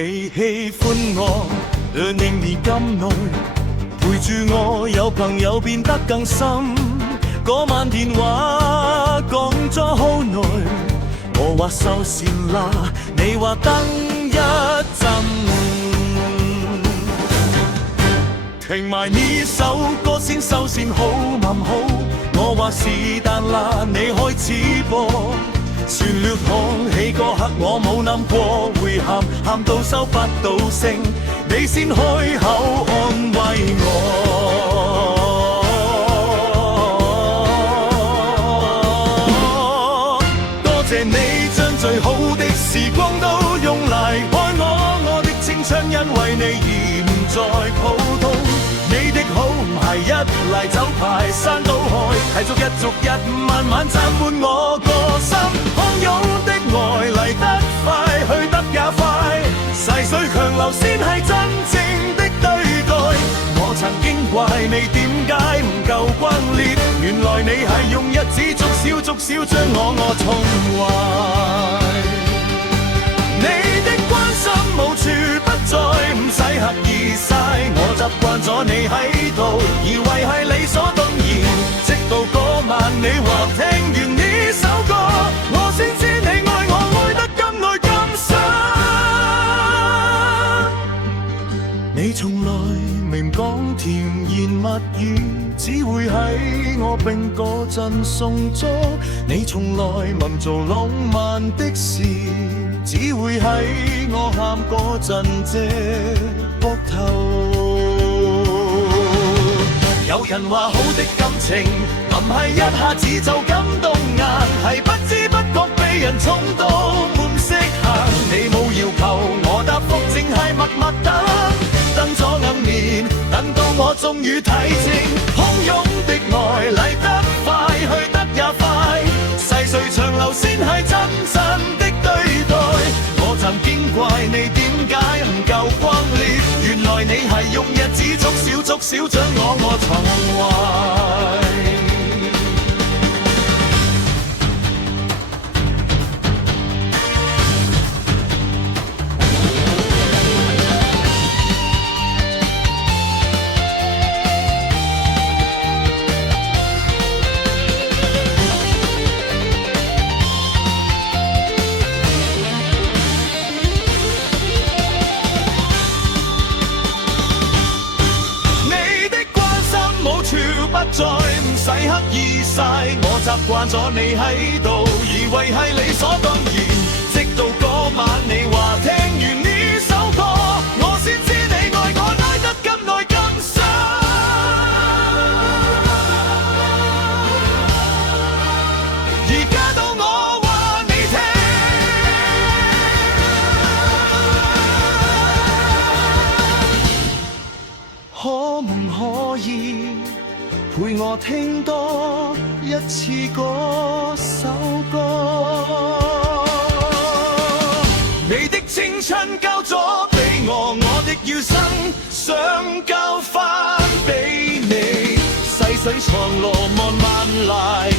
你喜歡我，令你咁耐，陪住我，有朋友變得更深。嗰晚電話講咗好耐，我話收線啦，你話等一陣。停埋呢首歌先收線好唔好？我話是但啦，你開始播。旋律響起嗰刻我冇諗過會喊，喊到收不到聲，你先開口安慰我。多謝你將最好的時光都用嚟愛我，我的青春因為你而唔再普通。你的好唔係一嚟就排山倒海，係逐日逐日慢慢浸滿我個心。洶湧的愛嚟得快，去得也快，細水長流先係真正的對待。我曾經怪你點解唔夠轟烈，原來你係用日子逐少逐少將我寵壞。你的關心無處不在，唔使刻意晒，我習慣咗你喺度，以為係理所當然。直到嗰晚你話聽完呢首歌，我先知你愛我愛得咁耐咁深。你從來明講甜言蜜語，只會喺我病嗰陣送咗。你從來問做浪漫的事，只會喺我喊嗰陣借膊頭。有人話好的感情唔係一下子就感動眼，係不知不覺被人寵到滿識行。你冇要求我答覆，淨係默默等，等咗5年，等到我終於睇清，洶湧的愛嚟得快，去得也快，細水長流先係真正的對待。我曾經怪你點解唔夠轟烈，原來你係用日子逐少將我寵壞。再唔使刻意晒，我習慣咗你喺度，以為係理所當然。直到嗰晚你話聽完呢首歌，我先知你愛我愛得咁耐咁深。而家到我話你聽，可唔可以陪我聽多一次嗰首歌？你的青春交咗俾我，我的餘生想交返俾你。細水長流慢慢來。